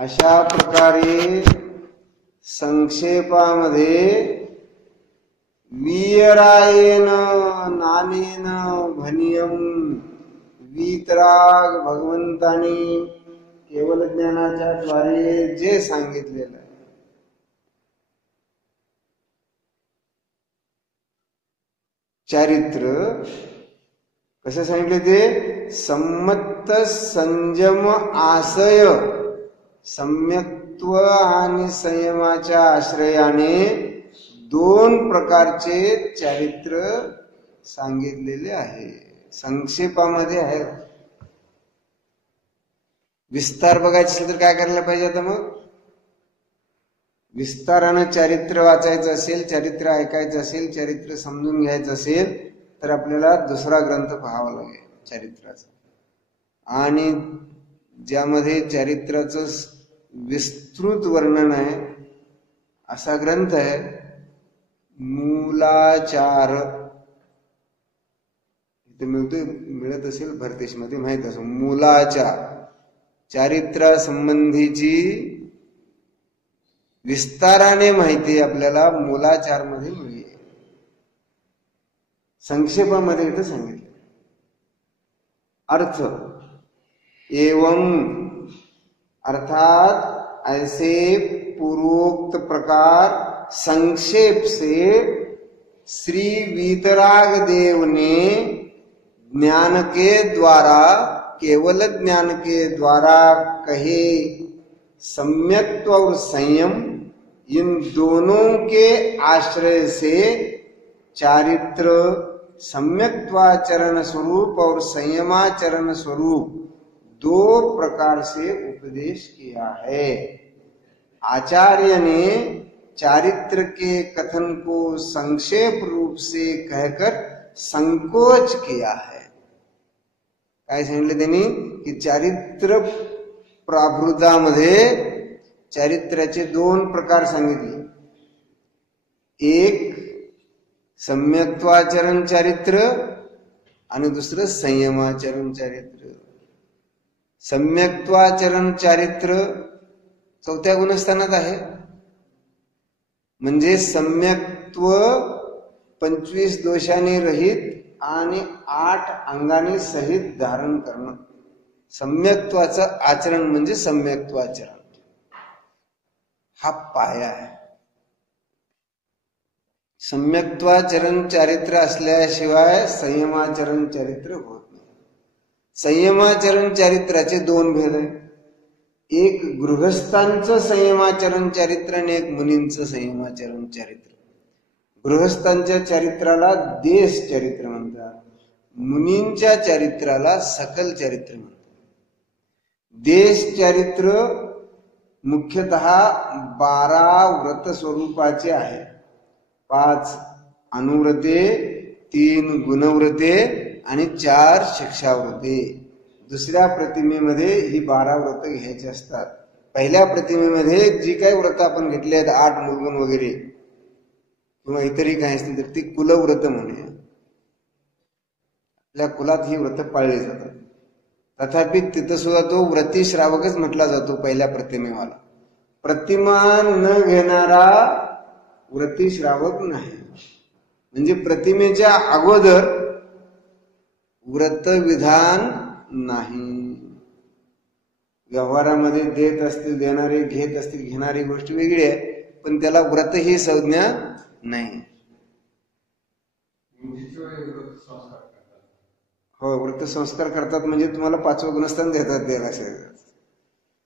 अशा प्रकारे संक्षेपामध्ये वीरायेन नानेन भनियम वीतराग भगवंतानी केवल ज्ञानाच्या द्वारे जे सांगितलेलं आहे. चारित्र कसं सांगितले ते सम्मत संयम आशय, सम्यक्त्व आणि संयमाच्या आश्रयाने दोन प्रकारचे चारित्र सांगितलेले आहे. संक्षेपामध्ये आहे. विस्तार बघायचं असेल तर काय करायला पाहिजे? आता मग विस्तारानं चारित्र वाचायचं असेल, चारित्र ऐकायचं असेल, चारित्र समजून घ्यायचं असेल तर आपल्याला दुसरा ग्रंथ पाहावा लागेल चारित्राचा. आणि ज्यामध्ये चारित्राचं विस्तृत वर्णन आहे असा ग्रंथ आहे मूलाचार. इथे मिळत असेल भरतेशमध्ये, माहित असेल. मूलाचार चारित्रा संबंधीची विस्ताराने माहिती आपल्याला मूलाचार मध्ये मिळेल. संक्षेपामध्ये इथं सांगितलं अर्थ एवं, अर्थात ऐसे पूर्वोक्त प्रकार संक्षेप से श्री वीतराग देव ने ज्ञान के द्वारा, केवल ज्ञान के द्वारा कहे सम्यक्त्व और संयम, इन दोनों के आश्रय से चारित्र सम्यक्त्वाचरण स्वरूप और संयमाचरण स्वरूप दो प्रकार से उपदेश किया है. आचार्य ने चारित्र के कथन को संक्षेप रूप से कहकर संकोच किया है. काय सांगितलं त्यांनी की चारित्र प्राभृतामध्ये चारित्र्याचे दोन प्रकार सांगितले. एक सम्यक्त्वाचरण चारित्र आणि दुसरं संयमाचरण चारित्र. सम्यक्त्वाचरण चारित्र चौथ्या गुणस्थानात आहे. म्हणजे सम्यक्त्व 25 दोषांनी रहित आणि 8 अंगाने सहित धारण करणं. सम्यक्त्वाचं आचरण म्हणजे सम्यक्त्वाचरण, हा पाया आहे. सम्यक्त्वाचरण चारित्र असल्याशिवाय संयमाचरण चारित्र होत नाही. संयमाचरण चारित्राचे दोन भेद आहेत. एक गृहस्थांचं संयमाचरण चारित्र आणि एक मुनींचं संयमाचरण चारित्र. गृहस्थांच्या चारित्राला देश चारित्र म्हणतात, मुनींच्या चारित्राला सकल चारित्र म्हणतात. देश चारित्र मुख्यतः 12 व्रत स्वरूपाचे आहे. 5 अनुव्रते, 3 गुणव्रते आणि 4 शिक्षाव्रते. दुसऱ्या प्रतिमेमध्ये ही 12 व्रत घ्यायची असतात. पहिल्या प्रतिमेमध्ये जी काही व्रत आपण घेतली आहेत 8 मूलगुण वगैरे किंवा इतरही काही असतील तर ती कुलव्रत म्हणूया. आपल्या कुलात ही व्रत पाळली जातात. तथापि तिथं सुद्धा तो व्रती श्रावकच म्हटला जातो पहिल्या प्रतिमेवाला. प्रतिमा न घेणारा व्रती श्रावक नाही. म्हणजे प्रतिमेच्या अगोदर व्रत विधान नाही. व्यवहारामध्ये देत असतील देणारे, घेत असतील घेणारी गोष्ट वेगळी आहे, पण त्याला व्रत ही संज्ञा नाही. हो, व्रत संस्कार करतात म्हणजे तुम्हाला 5वं गुणस्थान देतात द्यायला.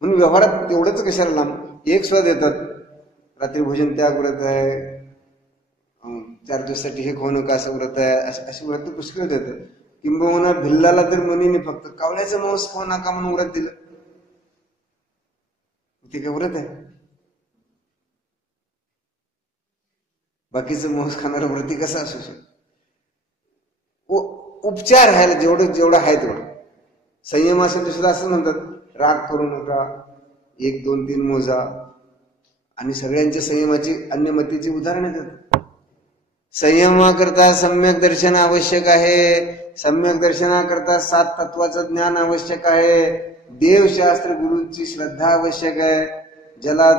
म्हणून व्यवहारात तेवढंच कशाला लांब, एक सुद्धा देतात. रात्री भोजन त्याग व्रत आहे, 4 दिवसासाठी हे खाऊ नका असं व्रत आहे, अशी व्रत पुष्कळ देतात. किंबहुना भिल्लाला तर मुनीने फक्त कावळ्याचं मांस खाऊ नका म्हणून व्रत दिलं. ते काय व्रत आहे? बाकीचं मांस खाणारं व्रती कसं असू शकतो? उपचार आहे जेवढं आहे तेवढं. संयमासाठी सुद्धा असं म्हणतात राग करू नका, 1, 2, 3 मोजा. आणि सगळ्यांच्या संयमाची अन्यमतीची उदाहरणं देतात. संयमाकरता सम्यक दर्शन आवश्यक आहे. सम्यक दर्शनाकरता 7 तत्वाचं ज्ञान आवश्यक आहे. देवशास्त्र गुरूंची श्रद्धा आवश्यक आहे. ज्याला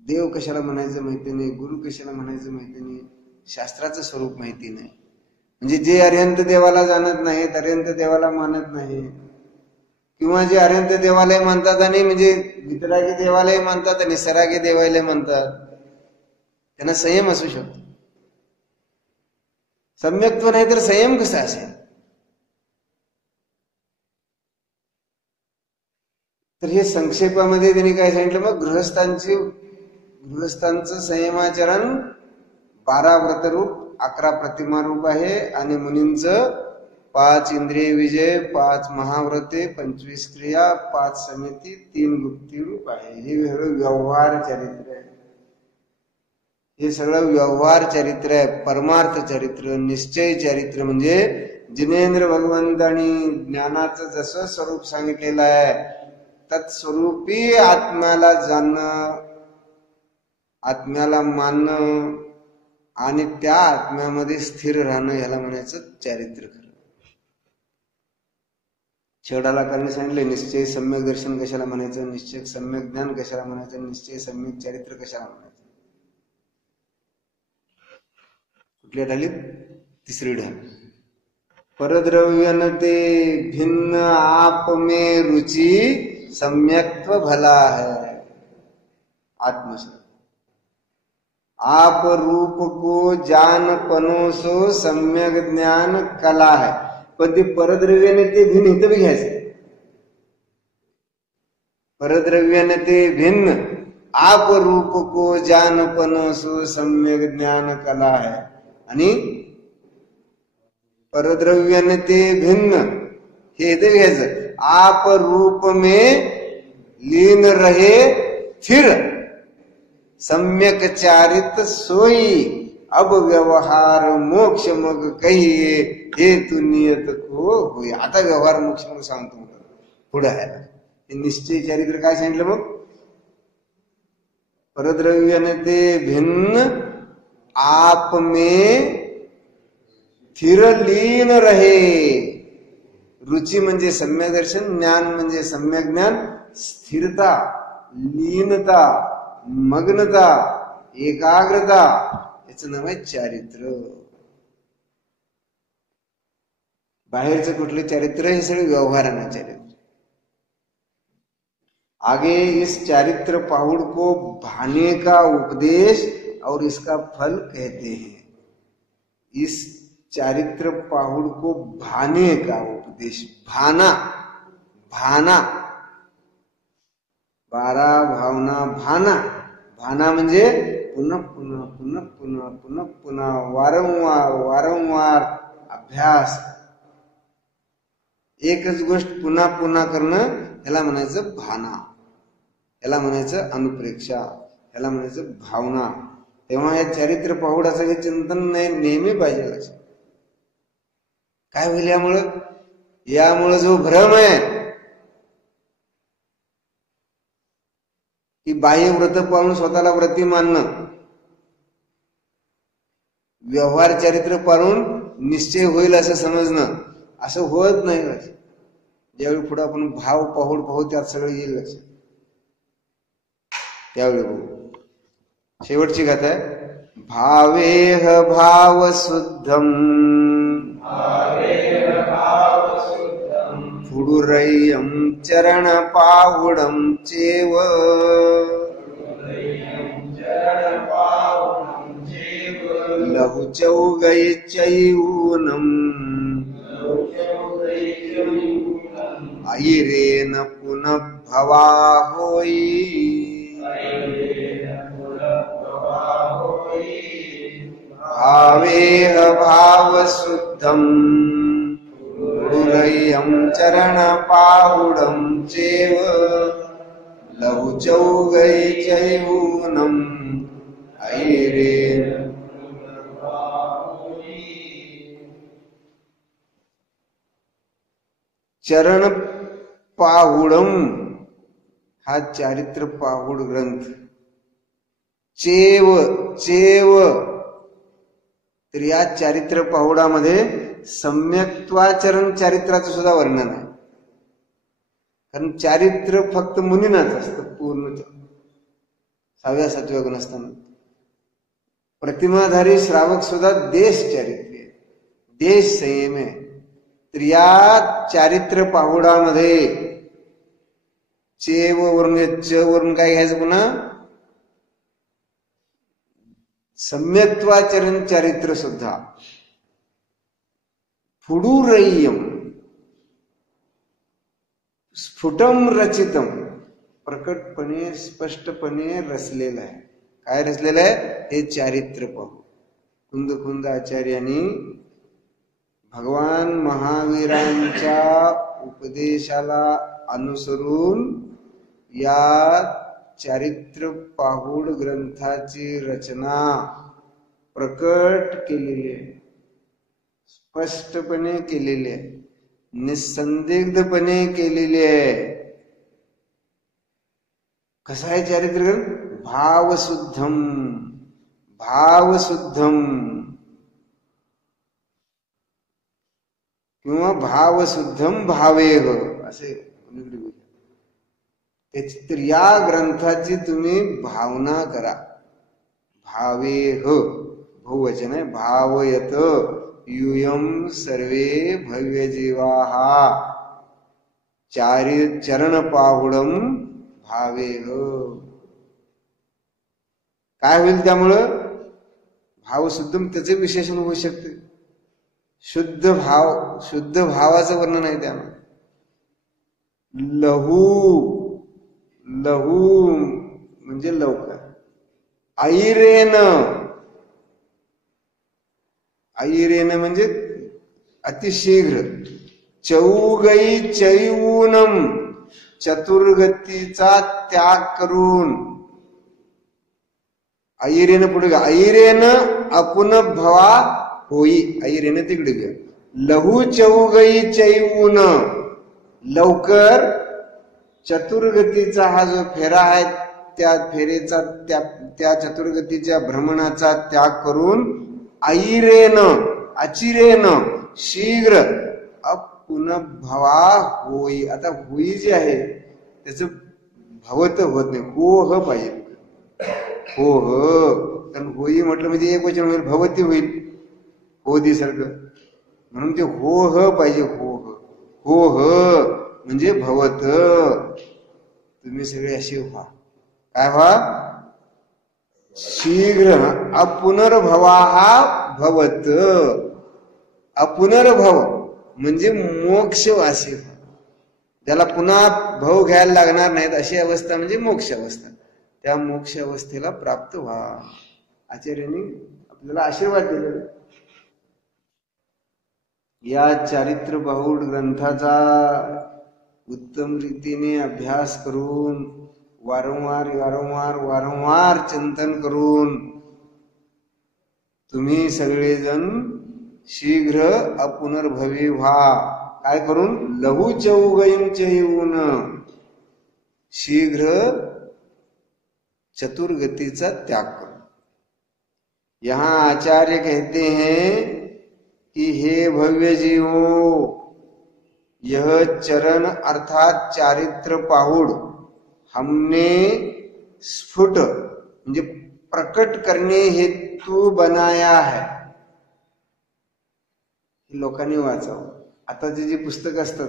देव कशाला म्हणायचं माहिती नाही, गुरु कशाला म्हणायचं माहिती नाही, शास्त्राचं स्वरूप माहिती नाही, म्हणजे जे अरिहंत देवाला जाणत नाहीत, अरिहंत देवाला मानत नाही, किंवा जे अरिहंत देवालय मानतात आणि म्हणजे वितरागी देवालय मानतात आणि सरागी देवालय मानतात, त्यांना संयम असू शकतो. सम्यक्त्व नाही तर संयम कसा असेल? तर हे संक्षेपामध्ये त्यांनी काय सांगितलं, मग गृहस्थांचं संयमाचरण 12 व्रतरूप, 11 प्रतिमा रूप आहे, आणि मुनींचं 5 इंद्रिय विजय, 5 महाव्रते, 25 क्रिया, 5 समिती, 3 गुप्ती रूप आहे. हे व्यवहार चरित्र आहे. हे सगळं व्यवहार चरित्र आहे. परमार्थ चरित्र, निश्चय चरित्र म्हणजे जिनेंद्र भगवंतांनी ज्ञानाचं जसं स्वरूप सांगितलेलं आहे तत्स्वरूपी आत्म्याला जाणणं, आत्म्याला मानणं आणि त्या आत्म्यामध्ये स्थिर राहणं, याला म्हणायचं चारित्र्य खरं. शेवटाला कारण सांगितलं निश्चय सम्यक दर्शन कशाला म्हणायचं, निश्चय सम्यक ज्ञान कशाला म्हणायचं, निश्चय सम्यक चारित्र्य कशाला म्हणायचं. कुठल्या ढालीत? तिसरी ढाल. परद्रव्यन ते भिन्न आप में रुचि सम्यक्त्व भला है. आत्मशब्द. आप रूप को जान पनोसो सम्यक ज्ञान कला है. पण ते परद्रव्याने ते भिन्न इथं बी घ्यायचं. परद्रव्याने ते भिन्न आप रूप को जान पनोसो सम्यक ज्ञान कला है. आणि परद्रव्याने ते भिन्न हे इथं घ्यायचं. आप रूप में लीन रहे स्थिर सम्यक चारित सोई अब व्यवहार मोक्ष मग कहिए हे तू नियत को होय. आता व्यवहार मोक्ष मग सांगतो पुढे आहे. निश्चय चारित्र काय सांगितलं मग? परद्रव्याने ते भिन्न आप में स्थिर लीन रहे. रुचि म्हणजे सम्यक दर्शन, ज्ञान म्हणजे सम्यक ज्ञान, स्थिरता, लीनता, मग्नता, एकाग्रता, याचं नाव आहे चारित्र. बाहेरचं कुठलं चारित्र? हे सगळं व्यवहारानं चारित्र. आगे इस चारित्र पाहुड़ को भाने का उपदेश और इसका फल कहते हैं. इस चारित्र पाहुड़ को भाने का उपदेश. भाना, भाना, 12 भावना भाना. भाना म्हणजे पुन्हा पुन्हा पुन्हा पुन्हा पुन्हा पुन्हा वारंवार वारंवार अभ्यास. एकच गोष्ट पुन्हा पुन्हा करणं, याला म्हणायचं भाना, याला म्हणायचं अनुप्रेक्षा, याला म्हणायचं भावना. तेव्हा या चारित्र पाहुडाचं हे चिंतन नेहमी पाहिजे लक्षात. काय होईल यामुळं जो भ्रम आहे की बाह्य व्रत पाहून स्वतःला व्रती मानणं, व्यवहार चारित्र पाळून निश्चय होईल असं समजणं, असं होत नाही. ज्यावेळी पुढे आपण भाव पाहूड पाहू त्यात सगळं येईल लक्षात. त्यावेळी बघू. शेवटची गाथा आहे. भावेह भाव शुद्धम पुडुरय्यम चरण पाहुडम चेव लहुचौगै चैऊनम ऐरेन पुनः भवा होई. भावेह भाव शुद्धम पुडुरय्यम चरण पाहुडम चेव लहुचौगै चैऊनम ऐरेन. चरण पाहुडम हा चारित्र पाहुड ग्रंथ. चेव चेव, तर या चारित्र पाहुडामध्ये सम्यक्त्वाचरण चारित्राचं सुद्धा वर्णन आहे. कारण चारित्र्य फक्त मुनींनाच असतं पूर्ण 6व्या-7व्या गुणस्थानात. प्रतिमाधारी श्रावक सुद्धा देश चारित्र्य, देश संयम आहे. तर या चारित्र्य पाहुडामध्ये चेव वरून च वरून काय घ्यायचं पुन्हा, सम्यक्त्वाचरण चारित्र्य सुद्धा. फुडुरय्यम स्फुटम रचितम, प्रकटपणे स्पष्टपणे रचलेलं आहे. काय रचलेलं आहे? हे चारित्र्य पाहू. कुंद आचार्यांनी भगवान महावीरांच्या उपदेशाला अनुसरून या चारित्र्य पाहुड ग्रंथाची रचना प्रकट केलेली आहे, स्पष्टपणे केलेली आहे, निसंदिग्धपणे केलेली आहे. कसं आहे चारित्र्य ग्रंथ? भावशुद्धम, भावशुद्धम किंवा भावशुद्धम भावेह असे. तर या ग्रंथाची तुम्ही भावना करा. भावेह बहुवचन आहे. भावयत यूयम सर्वे भव्य जीवाहा चरण पाहुडम भावेह. काय होईल त्यामुळं? भावशुद्धम त्याचे विशेषण होऊ शकते. शुद्ध भाव, शुद्ध भावाचं वर्णन आहे त्यामध्ये. लहू, लहू म्हणजे लवकर. ऐरेन, ऐरेन म्हणजे अतिशीघ्र. चौगई चैऊनम, चतुर्गतीचा त्याग करून. ऐरेन पुढे घ्या. ऐरेन अपुन भवा होई. ऐरेन तिकडे घ्या. लहू चौगई चैऊन, लवकर चतुर्गतीचा हा जो फेरा आहे त्या फेरेचा त्या चतुर्गतीच्या भ्रमणाचा त्याग करून ऐरेन अचिरेन शीघ्र अपुनभवा होई. आता होई जे आहे त्याच भवत होत नाही, हो पाहिजे. हो कारण होई म्हटलं म्हणजे एक वचन होईल, भवती होईल होदी सारखं. म्हणून ते हो पाहिजे. हो म्हणजे भवत. तुम्ही सगळे असे व्हा. काय व्हा? शीघ्र. अपुनर्भवा भवत. अपुनर्भव म्हणजे मोक्षवासी. ज्याला पुन्हा भव घ्यायला लागणार नाहीत अशी अवस्था म्हणजे मोक्ष अवस्था. त्या मोक्ष अवस्थेला प्राप्त व्हा. आचार्यांनी आपल्याला आशीर्वाद दिलेला. या चारित्र बहुड ग्रंथाचा उत्तम रीतीने अभ्यास करून वारंवार चिंतन करून तुम्ही सगळेजण शीघ्र अपुनर्भवी व्हा. काय करून? लहू चौगईन चैऊन, शीघ्र चतुर्गतीचा त्याग करो. यहां आचार्य कहते हैं कि हे भव्य जीवो, यह चरण अर्थात चारित्र पाहुड हमने स्फुट म्हणजे प्रकट करने हेतु बनाया है. लोकांनी वाचावं. आताची जी पुस्तकं असतात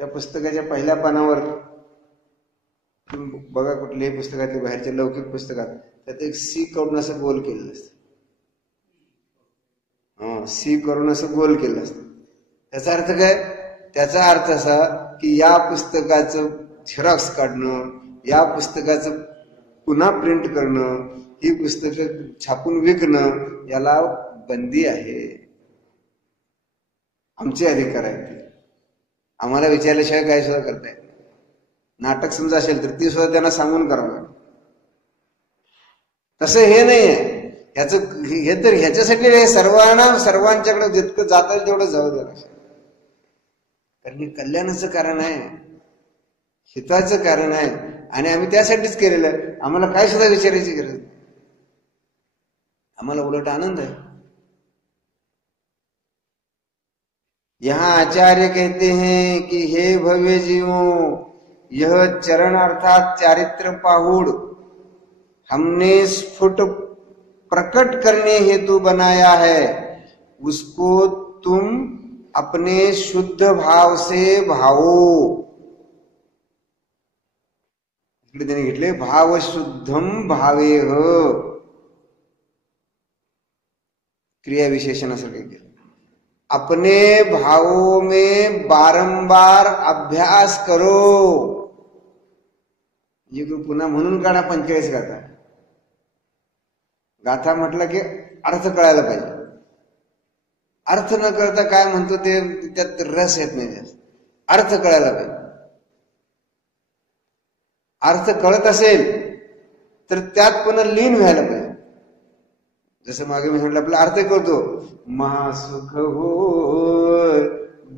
त्या पुस्तकाच्या पहिल्या पानावर बघा, कुठल्याही पुस्तकातले बाहेरच्या लौकिक पुस्तकात त्यात एक सी करून असं गोल केलेलं असतं. सी करून असं गोल केलं असतं. त्याचा अर्थ काय? त्याचा अर्थ असा की या पुस्तकाचं झेरॉक्स काढणं, या पुस्तकाचं पुन्हा प्रिंट करणं, ही पुस्तकं छापून विकणं याला बंदी आहे. आमचे अधिकार आहेत. आम्हाला विचारल्याशिवाय काय सुद्धा करता येत नाही. नाटक समजा असेल तर ती सुद्धा त्यांना सांगून करावं. तसं हे नाहीये. हे तर ह्याच्यासाठी सर्वांच्याकडे जितकं जाता येईल तेवढं जाऊ द्या. कारण हे कल्याणाचं कारण आहे, हिताचं कारण आहे आणि आम्ही त्यासाठीच केलेलं आहे. आम्हाला काय सुद्धा विचारायची गरज नाही. आम्हाला उलट आनंद आहे. यहाँ आचार्य कहते हैं कि हे भव्य जीवों, यह चरण अर्थात चारित्र पाहुड़ हमने स्फुट प्रकट करने हेतु बनाया है, उसको तुम अपने शुद्ध भाव से भावो. इकडे त्याने घेतले भाव शुद्धम भावेह, क्रिया विशेषण असं काही केलं. अपने भावों में बारंबार अभ्यास करो. ये पुन्हा म्हणून काढा 45 गाथा. गाथा म्हटलं की अर्थ कळायला पाहिजे. अर्थ न कळता काय म्हणतो ते त्यात रस येत नाही जास्त. अर्थ कळायला पाहिजे. अर्थ कळत असेल तर त्यात पुन्हा लीन व्हायला पाहिजे. जसं मागे मी म्हटलं आपला अर्थ कळतो, महासुख हो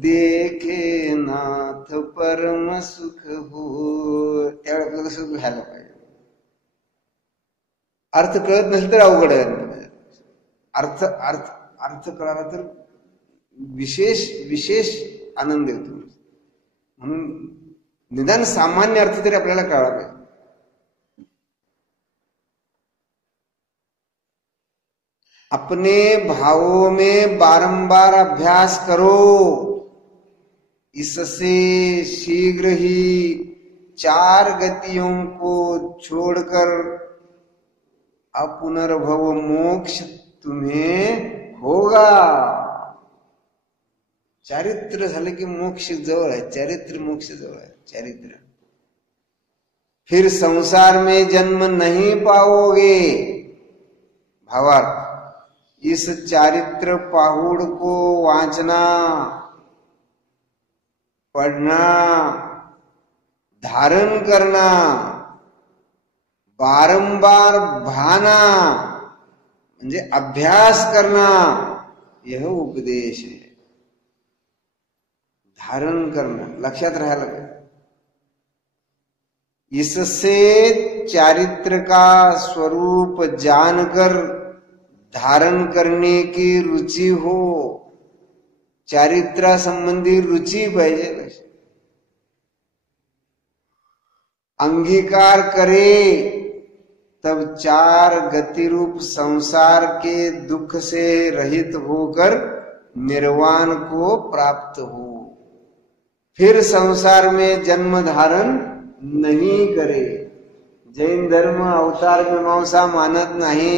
देखे नाथ परम सुख हो, त्यावेळेस आपल्याला सुख व्हायला पाहिजे. अर्थ कळत नसेल तर अवघड आहे. अर्थ अर्थ अर्थ कळाला तर विशेष विशेष आनंद येतो. म्हणून निदान सामान्य अर्थ तरी आपल्याला कळाला पाहिजे. अपने भावों में बारंबार अभ्यास करो, इससे शीघ्र ही 4 गतियों को छोड़कर अपुनर्भव मोक्ष तुम्हें होगा. चारित्र झाले की मोक्ष जवळ आहे. चारित्र मोक्ष जवळ आहे. चारित्र. फिर संसार में जन्म नहीं पाओगे. भावार्थ, इस चारित्र पाहुड़ को वांचना, पढ़ना, धारण करना, बारंबार भाना म्हणजे अभ्यास करना, यह उपदेश है. धारण करना लक्षात राहायला पाहिजे. इससे चारित्र का स्वरूप जानकर धारण करने की रुचि हो. चारित्रा संबंधी रुचि पाहिजे. अंगीकार करे तब 4 गति रूप संसार के दुख से रहित होकर निर्वाण को प्राप्त हो. फिर संसार में जन्म धारण नहीं करे. जैन धर्म अवतार मीमांसा मानत नाही.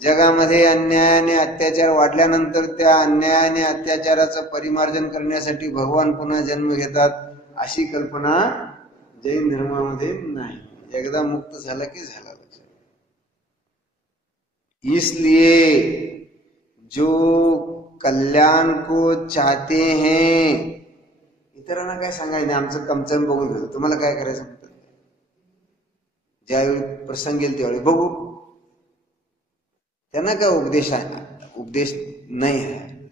जगामध्ये अन्यायाने अत्याचार वाढल्यानंतर त्या अन्यायाने अत्याचाराचं परिमार्जन करण्यासाठी भगवान पुन्हा जन्म घेतात अशी कल्पना जैन धर्मामध्ये नाही. एकदा मुक्त झाला की झाला. इसलिए जो कल्याण को चाहते हैं, इतरांना काय सांगायचं, आमचं कमचम बघून घेतो, तुम्हाला काय करायचं म्हणतात. ज्यावेळी प्रसंग येईल त्यावेळी बघू. त्यांना काय उपदेश आहे? उपदेश नाही आहे.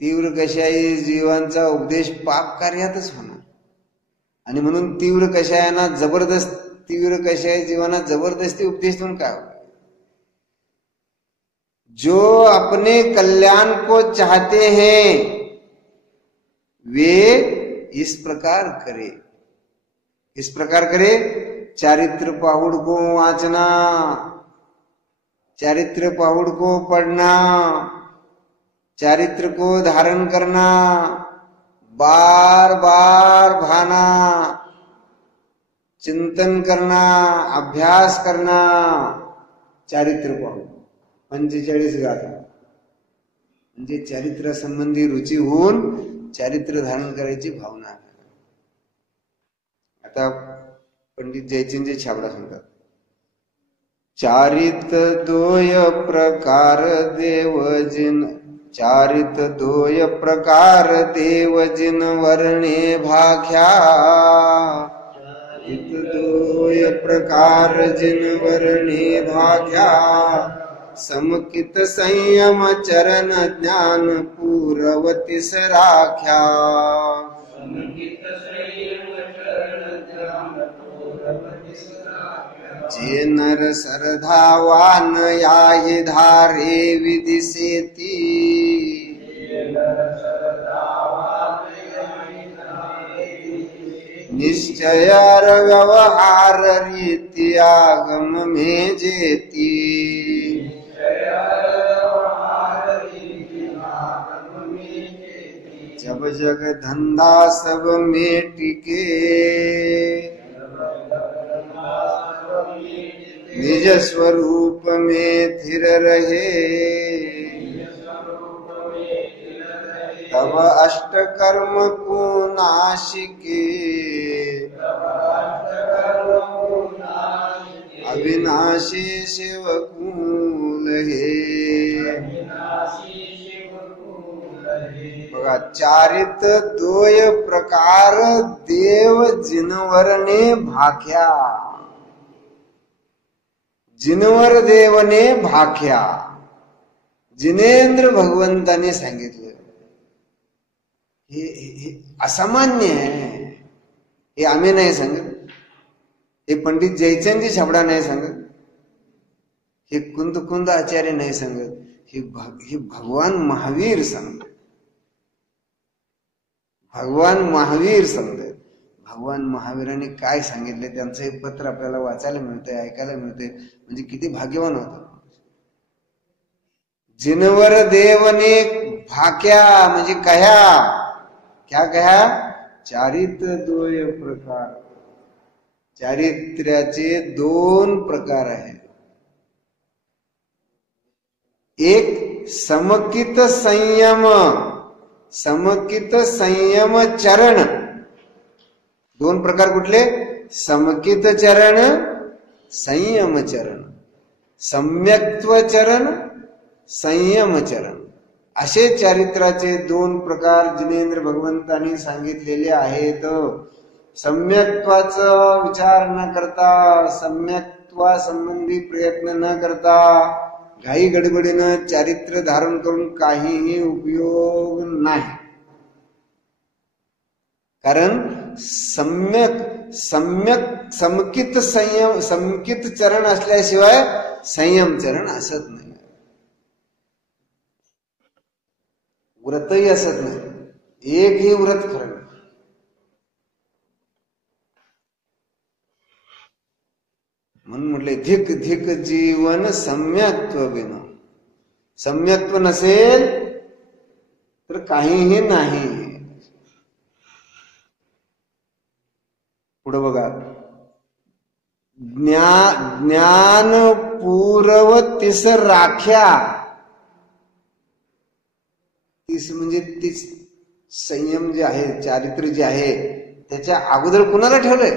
तीव्र कशाही जीवांचा उपदेश पाप कार्यातच होणार. आणि म्हणून तीव्र कशायांना जबरदस्त, तीव्र कशाही जीवांना जबरदस्ती उपदेश देऊन काय होतं. जो अपने कल्याण को चाहते हैं वे इस प्रकार करे. इस प्रकार करे. चारित्र पाहुड़ को वाचना, चारित्र पाहुड़ को पढ़ना, चारित्र को धारण करना, बार बार भाना, चिंतन करना, अभ्यास करना. चारित्र पाहुड़ 45 गाथा म्हणजे चारित्र संबंधी रुची होऊन चारित्र धारण करायची भावना. आता पंडित जयचंद छाबडा सांगतात, चारित दोय प्रकार देवजिन, चारित दोय प्रकार देवजिन वर्णे भाख्या. चारित दोय प्रकार जिन वर्णे भाख्या, समकित संयम चरण ज्ञान पूरवती सराख्या. जे नर सरधावान याहि धारे विधि सेती, निश्चयार व्यवहार रीति आगम में जेती। जब जग धंधा सब में टिके, निज स्वरूप में स्थिर रहे, तब अष्ट कर्म को नाशिके, अविनाशी शिव कूल हे। बघा, चारित दोय प्रकार देव जिनवरने भाख्या, जिनवर देवने भाख्या, जिनेंद्र भगवंताने सांगितलं. हे असामान्य आहे. हे आम्ही नाही सांगत, हे पंडित जयचंदजी छाबडा नाही सांगत, हे कुंद आचार्य नाही सांगत, हे भगवान महावीर सांगत. भगवान महावीर सांगतात. भगवान महावीरांनी काय सांगितले त्यांचं हे पत्र आपल्याला वाचायला मिळते, ऐकायला मिळते, म्हणजे किती भाग्यवान होता. जिनवर देवने भाक्या म्हणजे कह्या, क्या कह्या? चारित दोय प्रकार. चारित्र्याचे दोन प्रकार आहेत. एक समकित संयम, समकित संयम चरण. दोन प्रकार कुठले? समकित चरण, संयम चरण. सम्यक्त्व चरण, संयम चरण. असे चारित्राचे दोन प्रकार जिनेंद्र भगवंतांनी सांगितलेले आहेत. सम्यक्त्वाचा विचार न करता, सम्यक्त्वा संबंधी प्रयत्न न करता, घाई गडबडीनं चारित्र्य धारण करून काहीही उपयोग नाही. कारण समकित संयम, समकित चरण असल्याशिवाय संयम चरण असत नाही. व्रतही असत नाही. एकही व्रत खरं नाही. म्हणून म्हटले धिक धिक जीवन सम्यक्त्व बिन. सम्यक्त्व नसेल तर काहीही नाही. पुढे बघा, ज्ञान पूर्व तिस राख्या. तीस म्हणजे तीस संयम जे आहे, चारित्र्य जे आहे, त्याच्या अगोदर कुणाला ठेवलंय?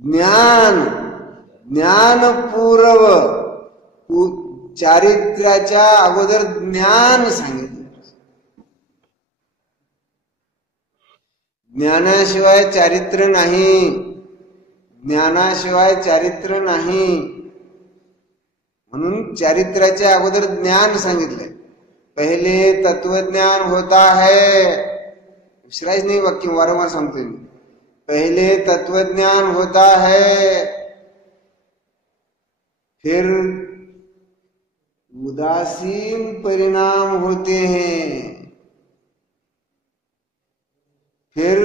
ज्ञान. ज्ञानपूर्व, चारित्र्याच्या अगोदर ज्ञान सांगितलं. ज्ञानाशिवाय चारित्र्य नाही. ज्ञानाशिवाय चारित्र्य नाही. म्हणून चारित्र्याच्या अगोदर ज्ञान सांगितलंय. पहिले तत्वज्ञान होता है, विसरायच नाही वाक्य, वारंवार सांगतोय मी. पहले तत्वज्ञान होता है, फिर उदासीन परिणाम होते हैं, फिर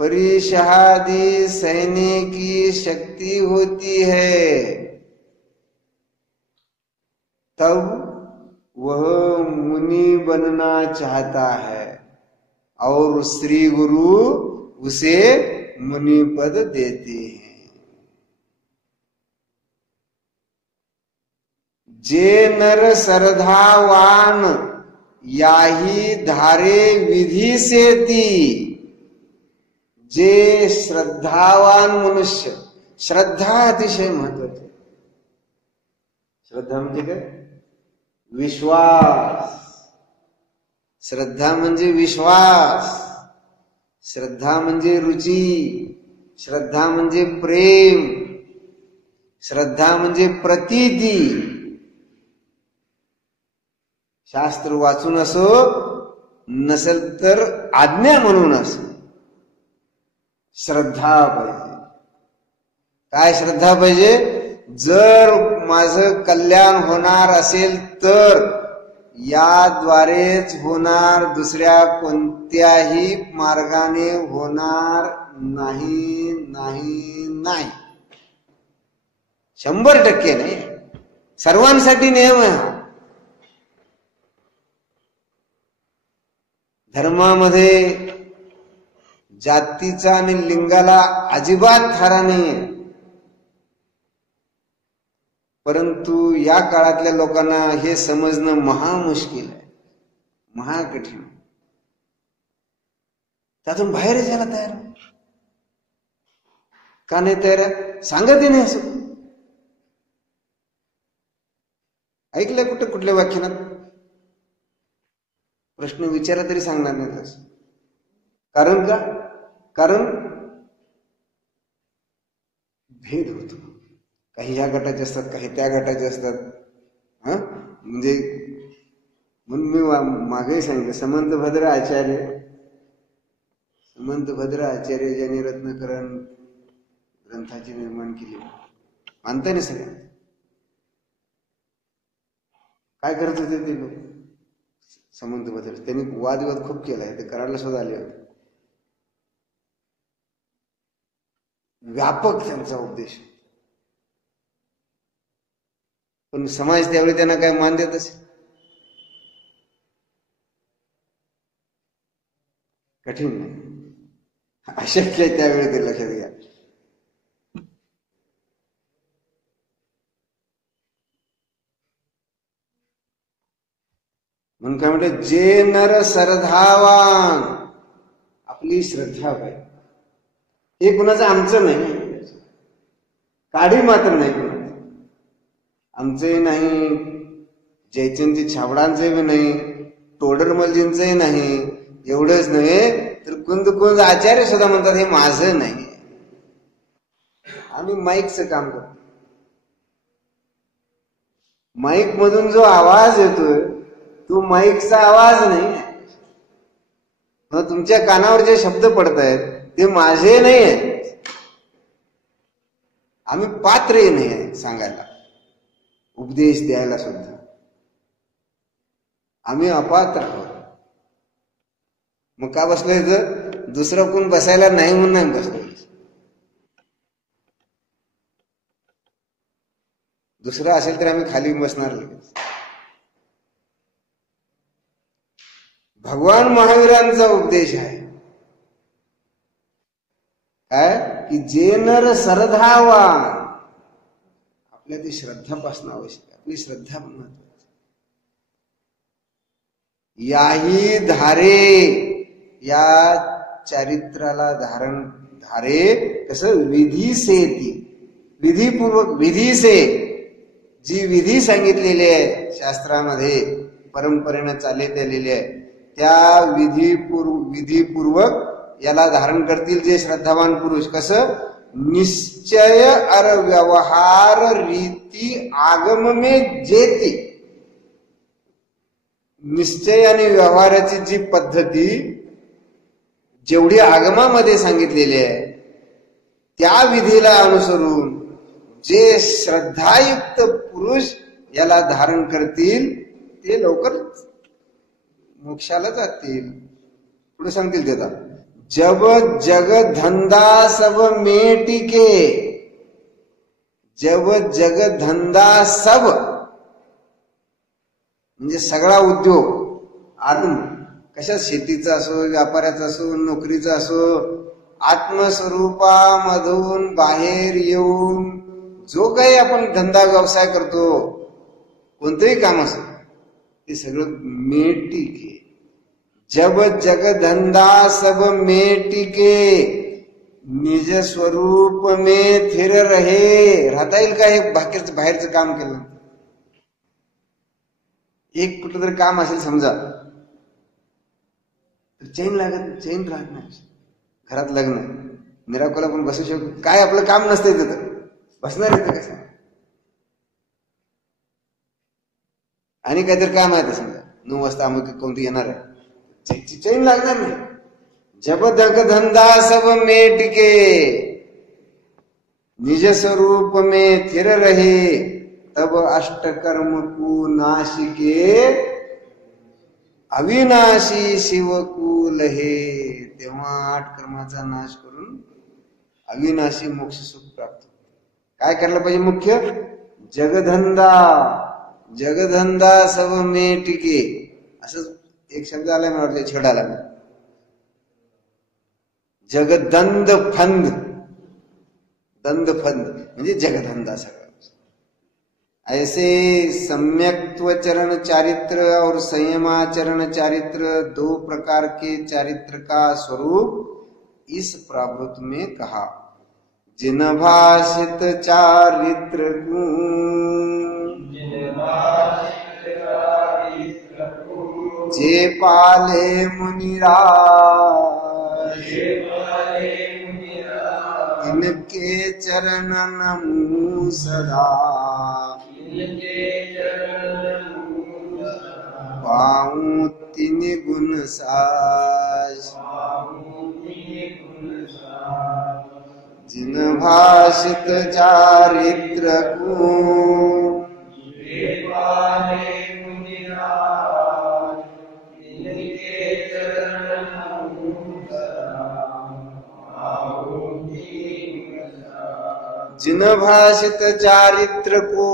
परिशहादी सहने की शक्ति होती है, तब वह मुनि बनना चाहता है और श्री गुरु उसे मुनि पद देते हैं. जे नर श्रद्धावान याही धारे विधी से ती. जे श्रद्धावान मनुष्य, श्रद्धा अतिशय महत्वाची. श्रद्धा म्हणजे काय? विश्वास. श्रद्धा म्हणजे विश्वास. श्रद्धा म्हणजे रुची. श्रद्धा म्हणजे प्रेम. श्रद्धा म्हणजे प्रतीती. शास्त्र वाचून असो, नसेल तर आज्ञा म्हणून असो, श्रद्धा पाहिजे. काय श्रद्धा पाहिजे? जर माझं कल्याण होणार असेल तर याद्वारेच होणार, दुसऱ्या कोणत्याही मार्गाने होणार नाही नाही नाही. 100% नाही, सर्वांसाठी नियम आहे हा. धर्मामध्ये जातीचा आणि लिंगाला अजिबात थारा नाहीये. परंतु या काळातल्या लोकांना हे समजणं महामुश्किल आहे, महाकठीण. त्यातून बाहेर जायला तयार का नाही तयार? सांगतही नाही असं. ऐकलंय कुठे कुठल्या व्याख्यानात? प्रश्न विचारा तरी सांगणार नाही तसं. कारण का? कारण भेद होतो. काही ह्या गटाचे असतात, काही त्या गटाचे असतात. म्हणजे म्हणून मी मागे सांगितलं, समंतभद्र आचार्य ज्यांनी रत्नकरण ग्रंथाची निर्माण केली, मानता नाही सगळ्या. काय करत होते ते लोक? समंतभद्र त्यांनी वादविवाद खूप केलाय, ते करायला सुद्धा आले होते. व्यापक त्यांचा उपदेश, पण समाज त्यावेळी त्यांना काय मान देत असे? कठीण नाही, अशक्य आहे त्यावेळी, ते लक्षात घ्या. म्हणून काय म्हणते, जे नर सरधावान, आपली श्रद्धा पाहिजे. हे कुणाचं आमचं नाही, काढी मात्र नाही कुणाचं, आमचंही नाही, जयचंदी छाबडांचंही नाही, टोडरमलजींचंही नाही. एवढंच नव्हे तर कुंद आचार्य सुद्धा म्हणतात हे माझं नाही. आम्ही माईकचं काम करतो. माईक मधून जो आवाज येतोय तो माईकचा आवाज नाही. तुमच्या कानावर जे शब्द पडत आहेत ते माझे नाही आहेत. आम्ही पात्रही नाही आहे सांगायला, उपदेश द्यायला सुद्धा. आम्ही अपात्र आहोत. मग का बसलोय? तर दुसरं कोण बसायला नाही म्हणून नाही बसलोय. दुसरं असेल तर आम्ही खाली बसणार लगेच. भगवान महावीरांचा उपदेश आहे काय की जे नर सरधावान, आपल्या ती श्रद्धापासून आवश्यक आहे. आपली श्रद्धा महत्वाची. याही धारे, या चारित्राला धारे कसं? विधी से, ती विधीपूर्वक, विधी से, जी विधी सांगितलेली आहे शास्त्रामध्ये, परंपरेनं चालत आलेली आहे, त्या विधीपूर्वक याला धारण करतील जे श्रद्धावान पुरुष. कसं? निश्चय अर व्यवहार रीती आगम में जेती. निश्चय आणि व्यवहाराची जी पद्धती जेवढी आगमामध्ये सांगितलेली आहे त्या विधीला अनुसरून जे श्रद्धायुक्त पुरुष याला धारण करतील ते लवकर मोक्षाला जातील. पुढे सांगतील त्याचा, जब जग धंदा सब मेटिके, जब जग धंदा सब म्हणजे सगळा उद्योग, कशा शेतीचा असो, व्यापाराचा असो, नोकरीचा असो, आत्मस्वरूपामधून बाहेर येऊन जो काही आपण धंदा व्यवसाय करतो, कोणतंही काम असो, ते सगळं मेटिके. जब जग धंदा सब मेटिके, निज स्वरूप में थिर रहे. राहता येईल का हे बाहेरचं काम केलं? एक कुठलं तरी काम असेल समजा, तर चैन राहत नाही. घरात लग्न, निराकोला पण बसू शकतो, काय आपलं काम नसतंय तिथं, बसणार येतं कसं? आणि काहीतरी काम आहे समजा 9 वाजता अमुक कोणती येणार आहे, चैन लागणार नाही. जब जग धंदा सब मेटिके, निज स्वरूप में थिर रहे, तब अष्टकर्म को नाशिके अविनाशी शिवकुल हे, तेव्हा 8 कर्माचा नाश करून अविनाशी मोक्ष सुख प्राप्त. काय करायला पाहिजे? मुख्य जगधंदा, जगधंदा सब में टिके, असं एक शब्द आलाय मला वाटतं छेडाला. जगदंद फंद, दंद फंद म्हणजे जगधंदा सगळा. ऐसे सम्यक्त्व चरण चारित्र और संयमाचरण चारित्र, 2 प्रकार के चारित्र का स्वरूप इस प्रावृत में कहा. जिन भाषित चारित्र जे पाले मुनिराज, इनके चरण नमो सदा. पाऊं तीन गुण साज, जिन भाषित चारित्र को जिन भाषित चारित्र को,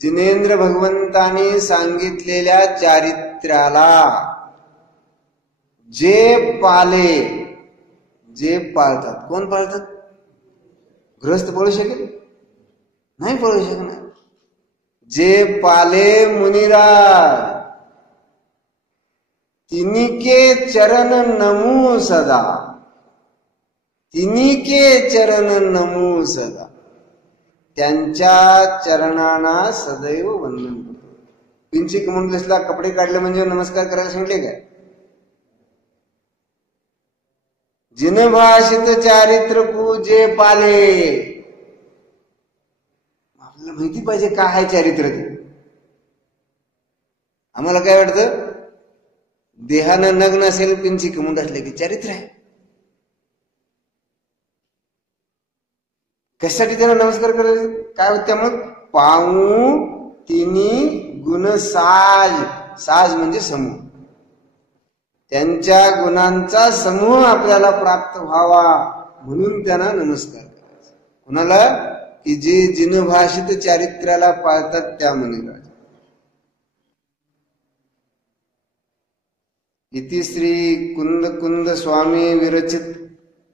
जिनेंद्र भगवंताने सांगितलेल्या चारित्र्याला जे पाले, जे पाळतात. कोण पाळतात? गृहस्थ पळू शकेल? नाही पळू शकणार. जे पाले मुनिराज, तिन्ही चरण नमो सदा, तिन्ही चरण नमो सदा. त्यांच्या चरणांना सदैव वंदन करतो. पिंचिक मुंडलीसला कपडे काढले म्हणजे नमस्कार करायला सांगले काय? जिन भाषित चारित्र को जे पाले. आपल्याला माहिती पाहिजे काय आहे चारित्र ते. आम्हाला काय वाटतं? देहानं नग्न असेल, पिंचिक मुंड असले की चारित्र आहे. कशासाठी त्यांना नमस्कार करायचे? काय होत त्यामुळे? पाऊ तिन्ही गुण साज, साज म्हणजे समूह. त्यांच्या गुणांचा समूह आपल्याला प्राप्त व्हावा म्हणून त्यांना नमस्कार करायचा. कुणाला? की जे जिनभाषित चारित्र्याला पाळतात त्या मुनिराज. इति श्री कुंद कुंद स्वामी विरचित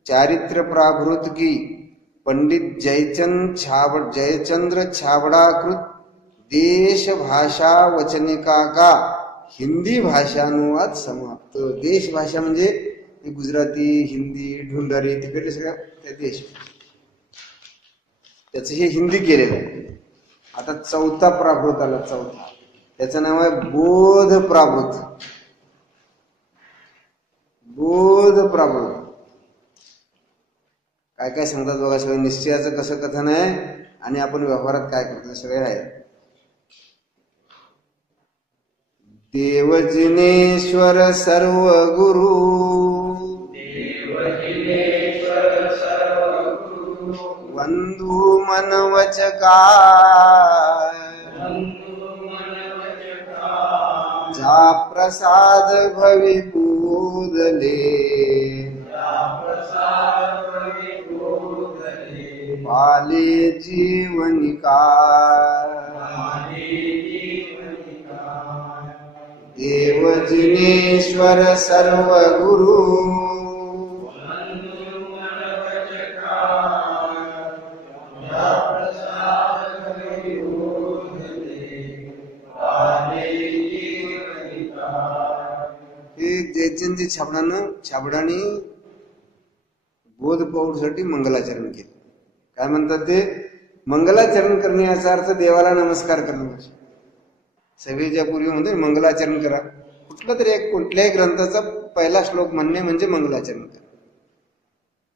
चारित्र प्राभृत की पंडित जयचंद्र छाबड़ाकृत देश भाषा वचनिका का हिंदी भाषानुवाद समाप्त. देश भाषा म्हणजे गुजराती, हिंदी, ढुंढारी, तिकडे सगळ्या त्या देश, त्याच हे हिंदी केलेलं आहे. आता 4था प्राभृत आला. 4था त्याचं नाव आहे बोध प्राभृत. बोध प्राभृत काय काय सांगतात बघा. सगळं निश्चयाचं कसं कथन आहे आणि आपण व्यवहारात काय करतो सगळे आहे. देवजिनेश्वर सर्व गुरु, वंदू मन वचकार, जा प्रसाद भवी बोधले, पाले जीवनिका. देवजिनेश्वर सर्व गुरु, हे जयचंदी छाबडाने बोध पाऊसाठी मंगलाचरण केले. काय म्हणतात ते? मंगलाचरण करणे याचा अर्थ देवाला नमस्कार करणे. सगळेच्या पूर्वी म्हणते मंगलाचरण करा. कुठलं तरी एक कुठल्याही ग्रंथाचा पहिला श्लोक म्हणणे म्हणजे मंगलाचरण करा.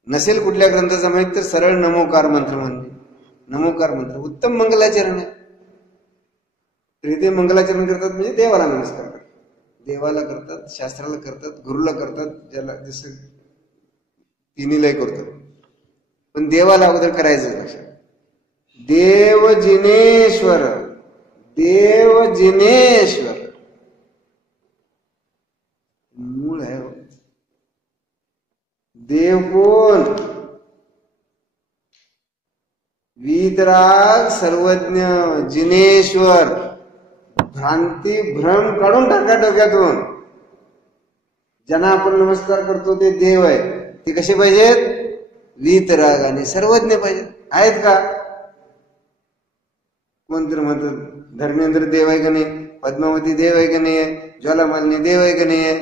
नसेल कुठल्या ग्रंथाचा माहित तर सरळ नमोकार मंत्र म्हणणे. नमोकार मंत्र उत्तम मंगलाचरण आहे. तरी ते मंगलाचरण करतात म्हणजे देवाला नमस्कार करतात. देवाला करतात, शास्त्राला करतात, गुरुला करतात, ज्याला जसं तिन्हीलाही करतात. पण देवाला अगोदर करायचं लक्षात. देव जिनेश्वर, देव जिनेश्वर देव कोण? वीतराग, सर्वज्ञ, जिनेश्वर. भ्रांती भ्रम काढून टाका डोक्यातून. ज्यांना आपण नमस्कार करतो ते देव आहे. ते कसे पाहिजेत? वीतराग आणि सर्वज्ञ पाहिजेत. आहेत का? कोणतरी म्हणतात धर्मेंद्र देव आहे का नाही, पद्मावती देव आहे का नाही आहे, ज्वालामालिनी देव आहे का नाही आहे.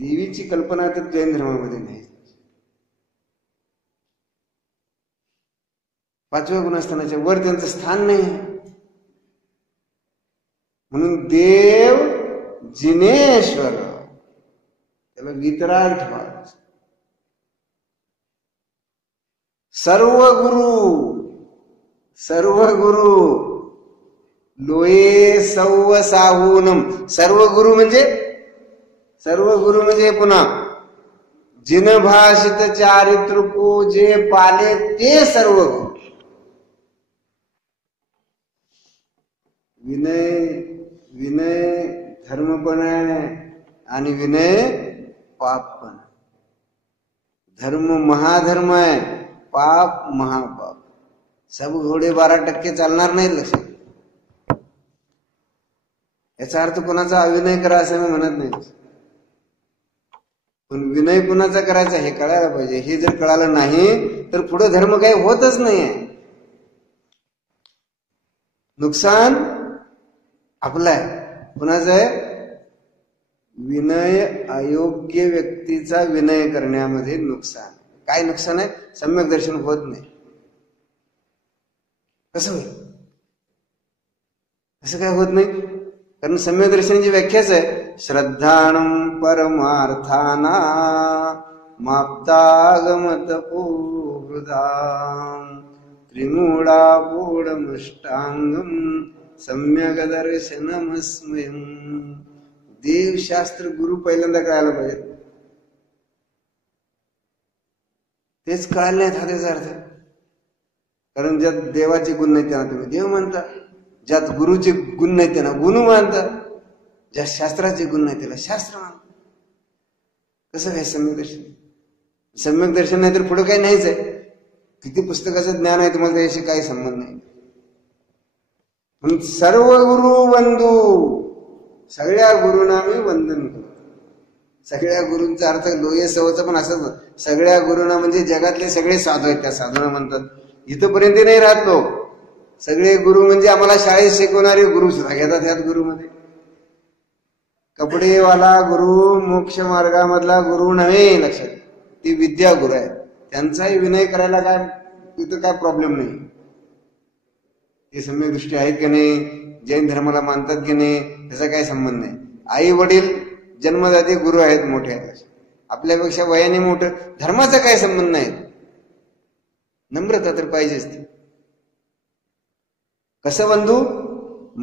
देवीची कल्पना तर जैन धर्मामध्ये नाही. 5व्या गुणस्थानाच्या वर त्यांचं स्थान नाही. म्हणून देव जिनेश्वर, त्याला वितराग ठेवा. सर्व गुरु लोये सौ साहूनम. सर्व गुरु म्हणजे पुन्हा जिन भाषित चारित्र को जे पाले ते सर्व गुरु. विनय धर्म पण आहे आणि विनय पाप पण. धर्म महाधर्म आहे, पाप महापाप. सब घोडे 12% चालणार नाही लक्षात. याचा अर्थ कोणाचा अविनय करा असं मी म्हणत नाही, पण विनय कुणाचा करायचा हे कळायला पाहिजे. हे जर कळालं नाही तर पुढे धर्म काही होतच नाहीये. नुकसान आपलं आहे. कुणाचं आहे? विनय अयोग्य व्यक्तीचा विनय करण्यामध्ये नुकसान. काय नुकसान आहे? सम्यक दर्शन होत नाही. कसं होईल? असं काय होत नाही? कारण सम्यक दर्शनाची व्याख्याच आहे श्रद्धाणं परमार्थाना माप्तागमत हृदाम त्रिमूढापूढमष्टांगम सम्यक दर्शनमस्मयं. देव शास्त्र गुरु पहिल्यांदा कळायला पाहिजे. तेच कळाले नाहीत हा त्याचा अर्थ. कारण ज्यात देवाचे गुण नाही त्यांना तुम्ही देव मानता, ज्यात गुरुचे गुण नाही त्यांना गुरु मानता, ज्या शास्त्राचे गुण नाही त्याला शास्त्र मानता. कसं काय सम्यक दर्शन? सम्यक दर्शन नाही तर पुढे काही नाहीच आहे. किती पुस्तकाचं ज्ञान आहे तुम्हाला त्याशी काही संबंध नाही. म्हणून सर्व गुरु बंधू, सगळ्या गुरुंना मी वंदन करतो. सगळ्या गुरूंचा अर्थ लोये सवचं पण असंच. सगळ्या गुरुंना म्हणजे जगातले सगळे साधू आहेत त्या साधूंना म्हणतात. इथपर्यंत नाही राहत लोक. सगळे गुरु म्हणजे आम्हाला शाळेत शिकवणारे गुरु सुद्धा घेतात ह्यात गुरुमध्ये. कपडेवाला गुरु मोक्ष मार्गामधला गुरु नव्हे लक्षात. ती विद्या गुरु आहेत. त्यांचाही विनय करायला काय तिथं काय प्रॉब्लेम नाही. ते सम्यक दृष्टी आहेत की नाही, जैन धर्माला मानतात की नाही, त्याचा काही संबंध नाही. आई वडील जन्मदाते गुरु आहेत, मोठे आहेत. आपल्यापेक्षा वयाने मोठं, धर्माचा काही संबंध नाही. नम्रता तर पाहिजेच. ती कसं बंधू?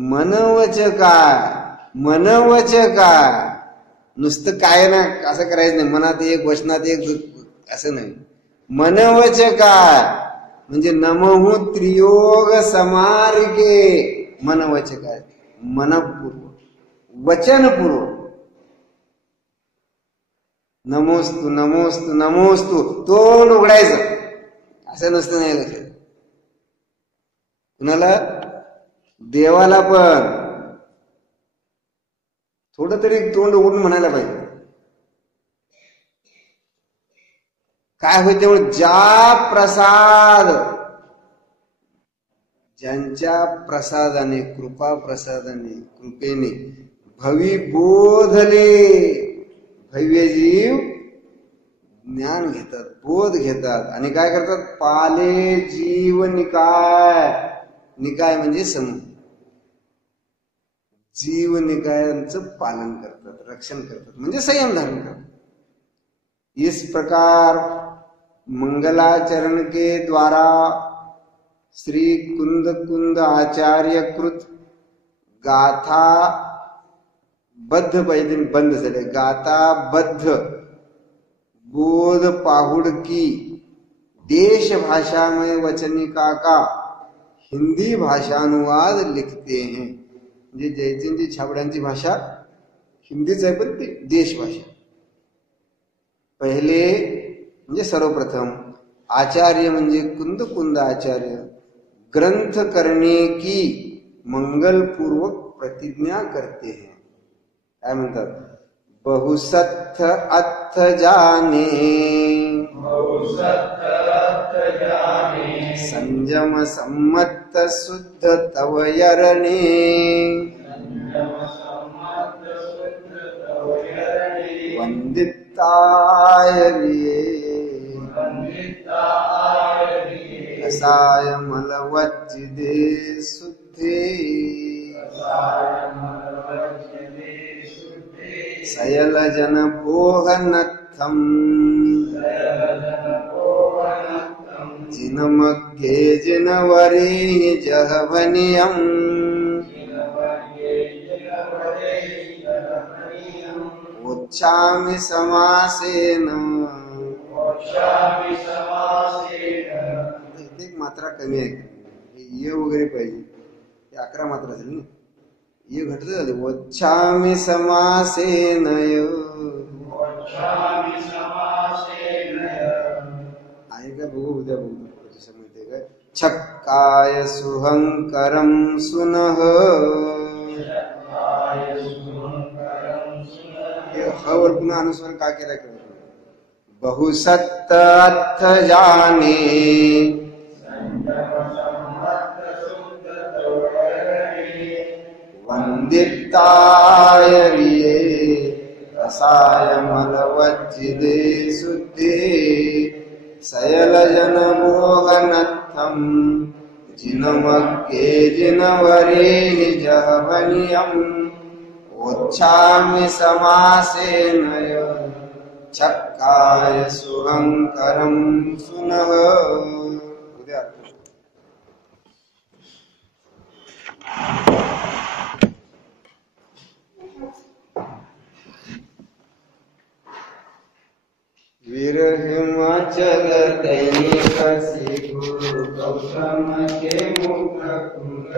मनवच काय नुसतं काय ना असं करायचं नाही. मनात एक वचनात एक असं नाही. मनवच काय म्हणजे नमहु त्रियोग समारिके. मनवच काय मनपूर्वक वचनपूर्वक. नमोस्तु नमोस्तु नमोस्तु तोंड उघडायचं असं नसतं. नाही लक्षात. कुणाला? देवाला पण थोडं तरी तोंड उघडून म्हणायला पाहिजे. काय होईल त्यामुळे? ज्यांच्या प्रसादाने, कृपा प्रसादाने, कृपेने भवी बोधले. भव्य जीव ज्ञान घेतात, बोध घेतात आणि काय करतात? पाले जीव निकाय. निकाय म्हणजे समूह. जीव निकायांचं पालन करतात, रक्षण करतात म्हणजे संयम धारण करतात. इस प्रकार मंगलाचरण के द्वारा श्री कुंद आचार्य कृत गाथा बद्ध पाहिजे, बंद झाले. गाथा बद्ध बोध पाहुड की देश भाषा में वचनिका का हिंदी भाषानुवाद लिखते हैं. म्हणजे जयतींची छाबड्यांची भाषा हिंदीच आहे पण ती देश भाषा. पहिले म्हणजे सर्वप्रथम आचार्य म्हणजे कुंद आचार्य ग्रंथ करने की मंगलपूर्वक प्रतिज्ञा करते हैं. काय म्हणतात? बहुसत्थ अर्थ जाने संयम सम्मत शुद्ध तवयरणे वंदिताय कसाय मलवज्जिदे शुद्धे सयल जन पोहनत्थम जिनमग्गे जिनवरे जहवनियम उच्चामि समासेन. इथे एक मात्रा कमी आहे, ये वगैरे पाहिजे, हे 11 मात्रा झाली ना, ये घटत झाले. उच्चामि समासेन आहे का? बघू उद्या बघू समजते काय. छक्काय सुहंकरम सुनः हवर पुन्हा अनुस्वार का केला कळत. बहुसत्त अर्थ जाने वंदिताय रिये रसाय मलवज्जिदे शुद्धे सयल जन मोहनत्थम जिनमग्गे जिनवरे जहवनियम उच्छामि समासेन छक्काय सुहंकरम सुनः. उद्या वीर हिमाचल दैनिक गुरु गौतम के मुख कुंड